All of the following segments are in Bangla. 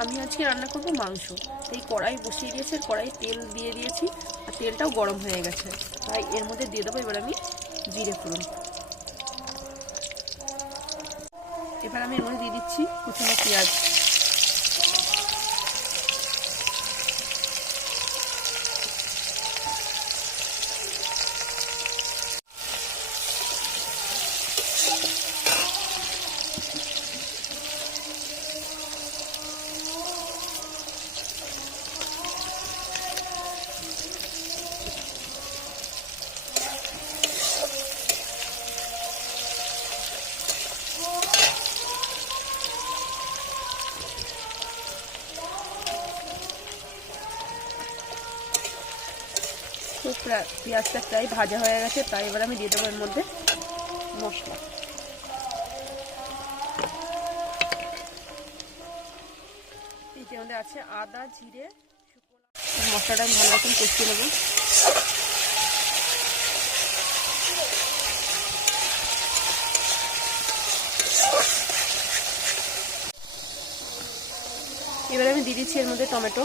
আমি আজকে রান্না করব মাংস। এই কড়াই বসিয়ে দিয়েছি কড়াই তেল দিয়ে দিয়েছি, আর তেলটাও গরম হয়ে গেছে। তাই এর মধ্যে দিয়ে দেবো এবার আমি জিরে ফোড়ন। এবার আমি এর মধ্যে দিয়ে দিচ্ছি কুচনো পেঁয়াজ। পেঁয়াজটা প্রায় ভাজা হয়ে গেছে, তাই এবার আমি দিয়ে দেবো এর মধ্যে মশলা। আছে আদা, জিরে মশলাটা আমি ভালো রকম কষিয়ে নেব। এবারে আমি দিয়ে দিচ্ছি এর মধ্যে টমেটো।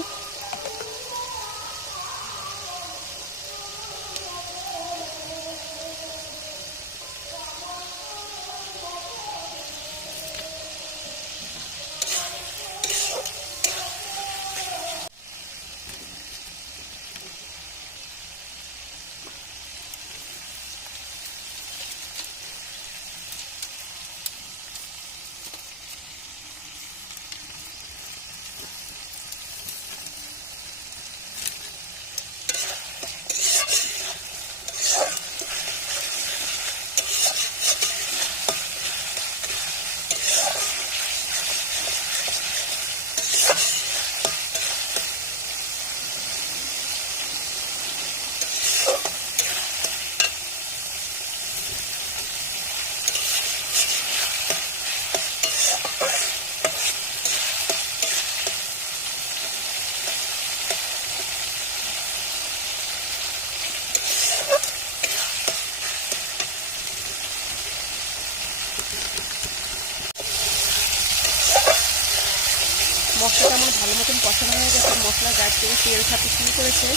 মশলাটা আমার ভালো মতন কষানো হয়ে গেছে। মশলা গাছ থেকে তেল ছাড়তে শুরু করেছে।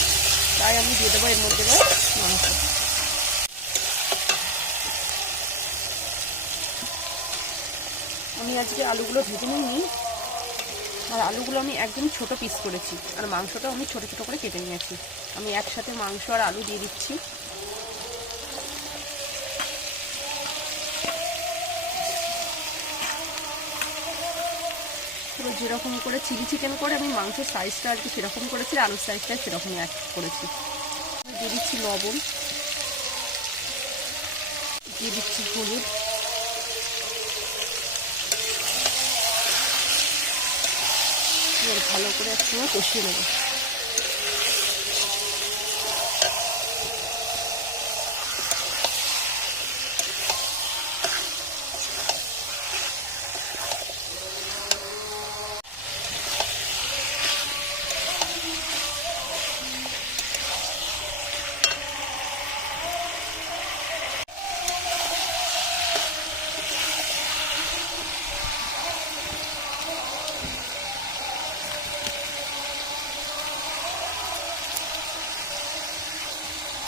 তাই আমি দিয়ে দেবো এর মধ্যে মাংস। আমি আজকে আলুগুলো ভেজে নিইনি আর আলুগুলো আমি একদম ছোট পিস করেছি। আর মাংসটাও আমি ছোট ছোট করে কেটে নিয়েছি। আমি একসাথে মাংস আর আলু দিয়ে দিচ্ছি। যেরকম করে চিলি চিকেন করে আমি মাংসের সাইজটা আর কি সেরকম করেছি আলুর সাইজটা সেরকমই এক করেছি। দিয়ে দিচ্ছি লবণ। দিয়ে দিচ্ছি হলুদ। এবার ভালো করে একসঙ্গে কষিয়ে নেব।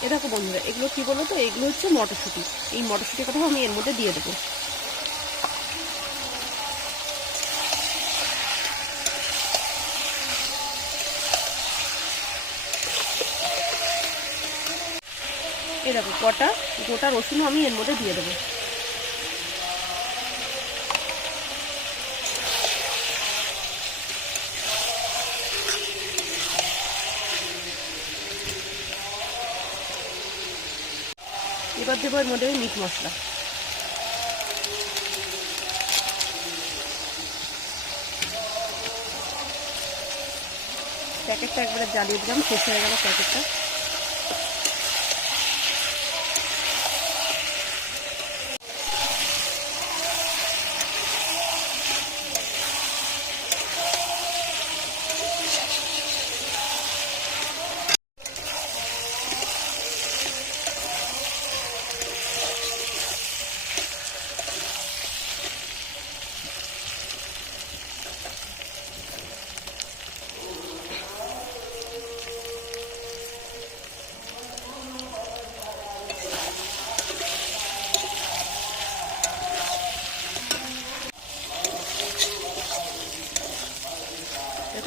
এ দেখো বন্ধুরা, এগুলো কী বলো তো? এগুলো হচ্ছে মটরশুঁটি। এই মটরশুঁটির কথাও আমি এর মধ্যে দিয়ে দেবো। এ দেখো, কটা? গোটা রসুনও আমি এর মধ্যে দিয়ে দেবো। এবার দেবো এর মধ্যে মিট মশলা। প্যাকেটটা একবারে জ্বালিয়ে দিলাম শেষ হয়ে গেল প্যাকেটটা।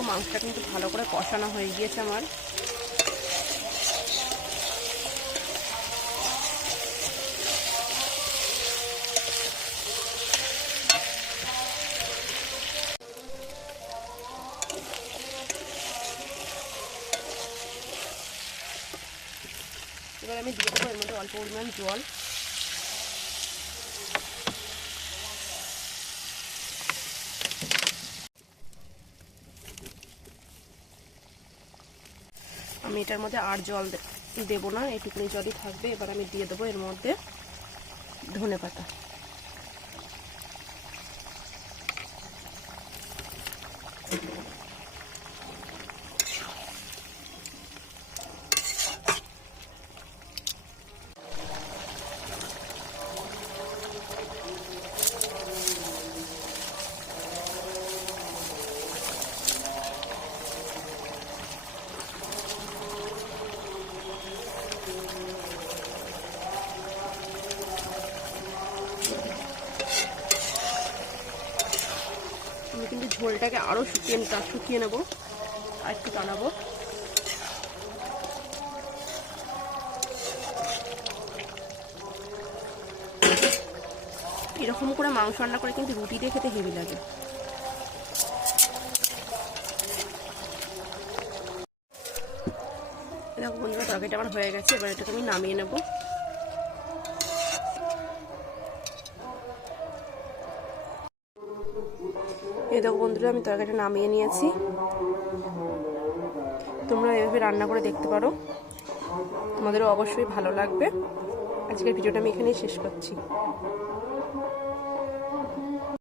মাংসটা কিন্তু ভালো করে কষানো হয়ে গিয়েছে আমার। এবার আমি দিয়ে দেবো এর মধ্যে অল্প পরিমাণ জল। আমি এটার মধ্যে আর জল দেবো না এটুকুনি জলই থাকবে। এবার আমি দিয়ে দেবো এর মধ্যে ধনে পাতা ঝোলটাকে আরও শুকিয়ে টা- শুকিয়ে নেব। আর একটু টানাবো। এরকম করে মাংস রান্না করে কিন্তু রুটি দিয়ে খেতে হেভি লাগে। দেখো বন্ধুরা তরকারিটা আমার হয়ে গেছে, এবার এটাকে আমি নামিয়ে নেব। এই দেখো বন্ধুরা, আমি তরকারিটা নামিয়ে নিয়েছি। তোমরা এভাবে রান্না করে দেখতে পারো। তোমাদেরও অবশ্যই ভালো লাগবে। আজকের ভিডিওটা আমি এখানেই শেষ করছি।